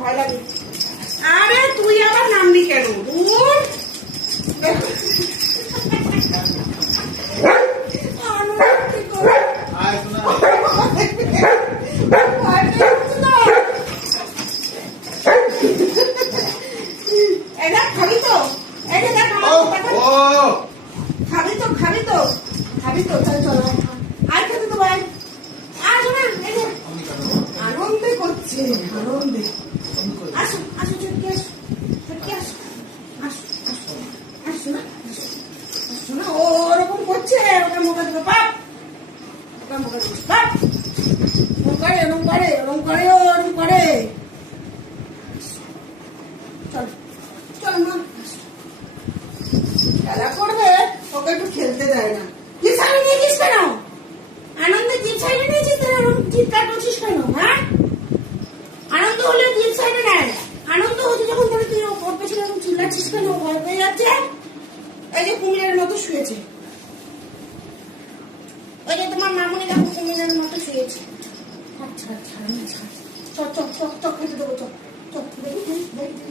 ভয় লাগে। আরে তুই আবার নামবি কেন? খাবি তো? খাবি তো? চলো আর খেতে তো ভাই। আনন্দে করছে, আনন্দে। আসো আসো, চটকে আসো, চটকে আসো, আসো আসো আসো না, আসো না। ও ওরকম করছে, ওটা মুখে দেবো পাপ, ওটা মুখে দেবো পাপ। ওরম করে, ওরম করে, ওরম করে, ওরম করে। চলো চলো মা, খেলা করবে, ওকে একটু খেলতে দেয় না। কি সাইডে নিয়েছিস কেন? আনন্দে জিপ সাইডে নিয়েছিস তো, এরকম চিৎকার করছিস কেন? হ্যাঁ, আনন্দ হলে জিপ সাইডে নেয়। আনন্দ হচ্ছে যখন বলে তুই ওর পেছনে এরকম চিল্লাচ্ছিস কেন? ভয় পেয়ে যাচ্ছে। এই যে কুমিরের মতো শুয়েছে, ওই যে তোমার মামুনি দেখো কুমিরের মতো শুয়েছে। আচ্ছা আচ্ছা, চক চক চক চক খেতে দেবো, চক চক দেখি দেখি।